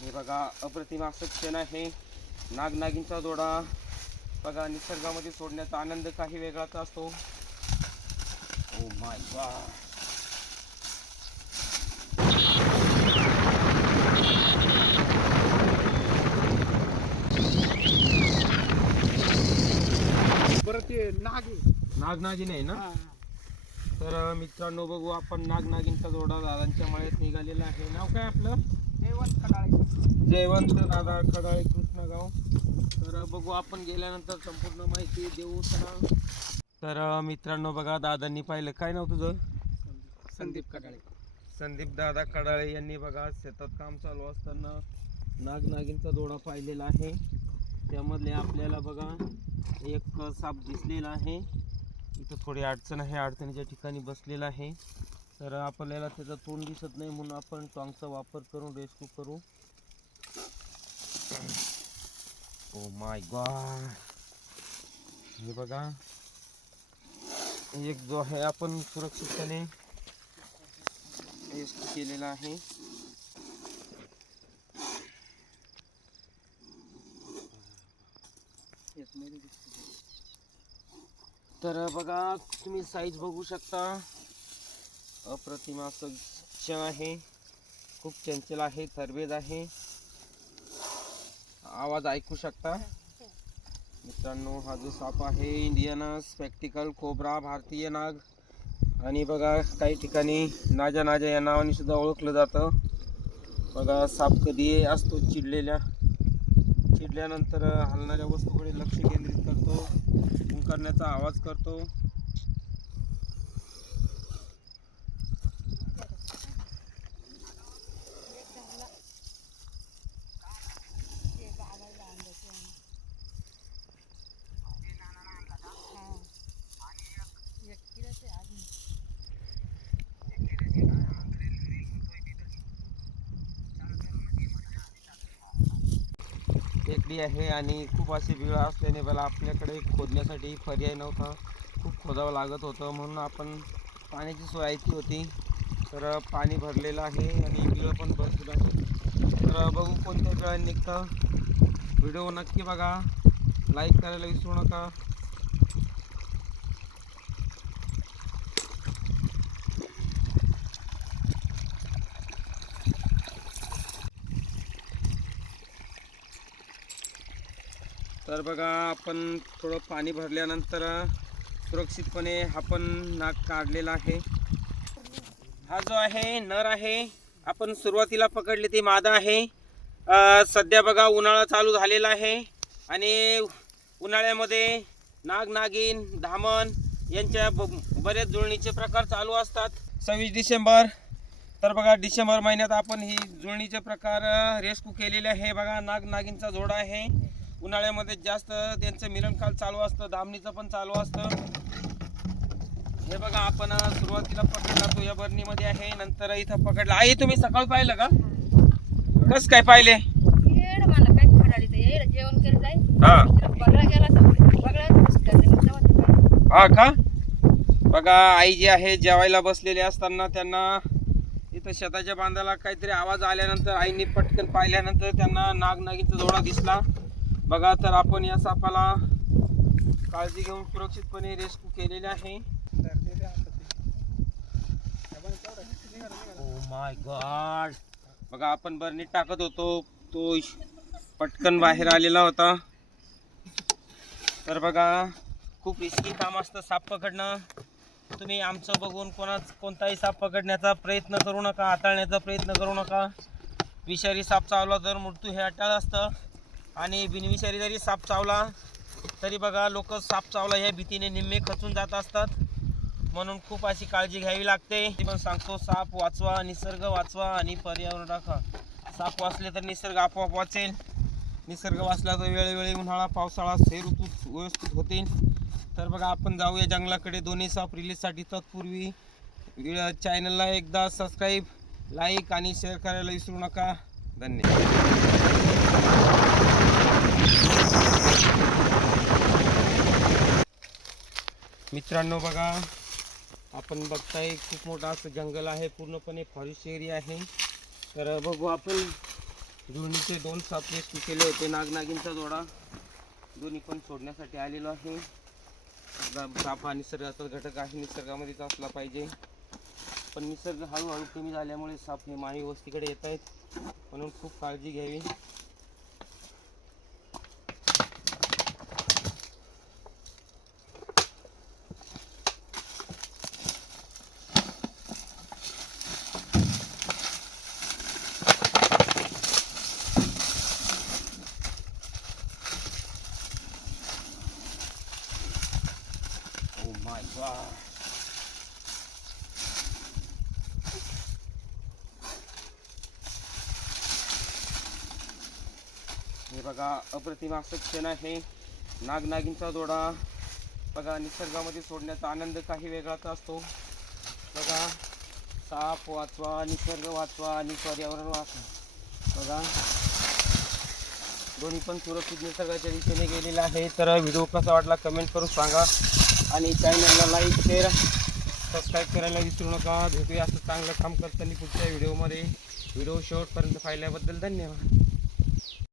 हे बघा अप्रतिम असं क्षण आहे. नागनागींचा जोडा. बघा निसर्गामध्ये सोडण्याचा आनंद काही वेगळाच असतो. ओ माय गॉड परत ते नाग. नागनागिन आहे ना. तर मित्रांनो बघू आपण नागनागिनचा जोडा दादांच्या मळ्यात निघालेला आहे. नाव काय आपलं? जयवंत दादा खडाळे कृष्णगाव. तर बघू आपण गेल्यानंतर संपूर्ण माहिती देऊ तर मित्रांनो बघा दादांनी पाहिलं. काय नाव तुझं? संदीप खडाळे. संदीप दादा कडाळे यांनी बघा शेतात काम चालू असताना नागनागिनचा दोडा पाहिलेला आहे. त्यामधले आपल्याला बघा एक साप दिसलेला आहे. इथं थोडी अडचण आहे. अडचणीच्या ठिकाणी बसलेला आहे. तर आपल्याला त्याचं तोंड दिसत नाही म्हणून आपण टॉंगचा वापर करून रेस्क्यू करू. ओ माय गॉड हे बघा. एक जो आहे आपण सुरक्षितपणे रेस्क्यू केलेला आहे. तर बघा तुम्ही साईज बघू शकता. अप्रतिम असं आहे. खूप चंचल आहे तरबेज आहे. आवाज ऐकू शकता? मित्रांनो हा जो साप आहे इंडियनस स्पॅक्टिकल कोब्रा भारतीय नाग. आणि बघा काही ठिकाणी नाजा नाजा या नावाने सुद्धा ओळखलं जातं. बघा साप कधी असतो? चिडलेल्या चिडल्यानंतर हलणाऱ्या वस्तूकडे लक्ष केंद्रित करतो. करण्याचा आवाज करतो. टेकडी आहे आणि खूप अशी विळा असल्याने मला आपल्याकडे खोदण्यासाठी पर्याय नव्हता. खूप खोदावं लागत होतं. म्हणून आपण पाण्याची सोय ऐकली होती. तर पाणी भरलेलं आहे आणि विळं पण भरपूर आहे तर बघू कोणत्या वेळा निघतं. व्हिडिओ नक्की बघा. लाईक करायला विसरू नका. तर बघा आपण थोडं पाणी भरल्यानंतर सुरक्षितपणे हा पण नाक काढलेला आहे. हा जो आहे नर आहे. आपण सुरुवातीला पकडले ते मादा आहे. सध्या बघा उन्हाळा चालू झालेला आहे. आणि उन्हाळ्यामध्ये नाग नागिन धामण यांच्या ब बरेच जुळणीचे प्रकार चालू असतात. सव्वीस डिसेंबर. तर बघा डिसेंबर महिन्यात आपण ही जुळणीचे प्रकार रेस्क्यू केलेले आहे. बघा नाग नागिनचा जोडा आहे. उन्हाळ्यामध्ये जास्त त्यांचं मिलनकाल चालू असतं दामणीचं पण चालू असतं. हे बघा आपण सुरुवातीला पकडला तो या बरणीमध्ये आहे नंतर इथं पकडला. आई तुम्ही सकाळी पाहिलं का? कस काय पाहिले? हा. हा का? बघा आई जी आहे जेवायला बसलेले असताना त्यांना इथं शेताच्या बांधाला काहीतरी आवाज आल्यानंतर आईने पटकन पाहिल्यानंतर त्यांना नाग नागीचा जोडा दिसला. बघा तर आपण या सापाला काळजी घेऊन सुरक्षितपणे रेस्क्यू केलेले आहे. ओ माय गॉड बघा आपण बर्नीत टाकत होतो. तो पटकन बाहेर आलेला होता. तर बघा खूप रिस्की काम असतं साप पकडणं. तुम्ही आमचं बघून कोणाच कोणताही साप पकडण्याचा प्रयत्न करू नका हाताळण्याचा प्रयत्न करू नका. विषारी साप चावला तर मृत्यू हे अटाळ असतं. आणि बिनविषारी जरी साप चावला तरी बघा लोक साप चावला या भीतीने निम्मे खचून जात असतात. म्हणून खूप अशी काळजी घ्यावी लागते. ती पण सांगतो साप वाचवा निसर्ग वाचवा आणि पर्यावरण राखा. साप वाचले तर निसर्ग आपोआप वाचेल. निसर्ग वाचला तर वेळोवेळी उन्हाळा पावसाळा हे ऋतू व्यवस्थित होतील. तर बघा आपण जाऊया जंगलाकडे. दोन्ही साप रिलीजसाठी तत्पूर्वी चॅनलला एकदा सबस्क्राईब लाईक आणि शेअर करायला विसरू नका. धन्यवाद. मित्रांनो बघा आपण बघताय खूप मोठं असं जंगल आहे पूर्णपणे फॉरेस्ट एरिया आहे. तर बघू आपण जुळणीचे दोन साप रेस्क्यू केले होते नागनागिनचा जोडा. दोन्ही पण सोडण्यासाठी आलेलो आहे. साप हा निसर्गाचा घटक आहे निसर्गामध्येच असला पाहिजे. पण निसर्ग हळूहळू कमी झाल्यामुळे साप हे मानवी वस्तीकडे येत आहेत. म्हणून खूप काळजी घ्यावी. वा हे बघा अप्रतिम असं क्षण आहे. नागनागींचा जोडा. बघा निसर्गामध्ये सोडण्याचा आनंद काही वेगळाच असतो. बघा साप वाचवा निसर्ग वाचवा आणि पर्यावरण वाचवा. बघा. दोन्ही पण सुरक्षित निसर्गाच्या दिशेने गेलेला आहे. तर व्हिडिओ कसा वाटला कमेंट करून सांगा. आणि चॅनलला लाईक शेअर सबस्क्राईब करायला विसरू नका. भेटूया असं चांगलं काम करताना पुढच्या व्हिडिओमध्ये व्हिडिओ शेवटपर्यंत पाहिल्याबद्दल धन्यवाद.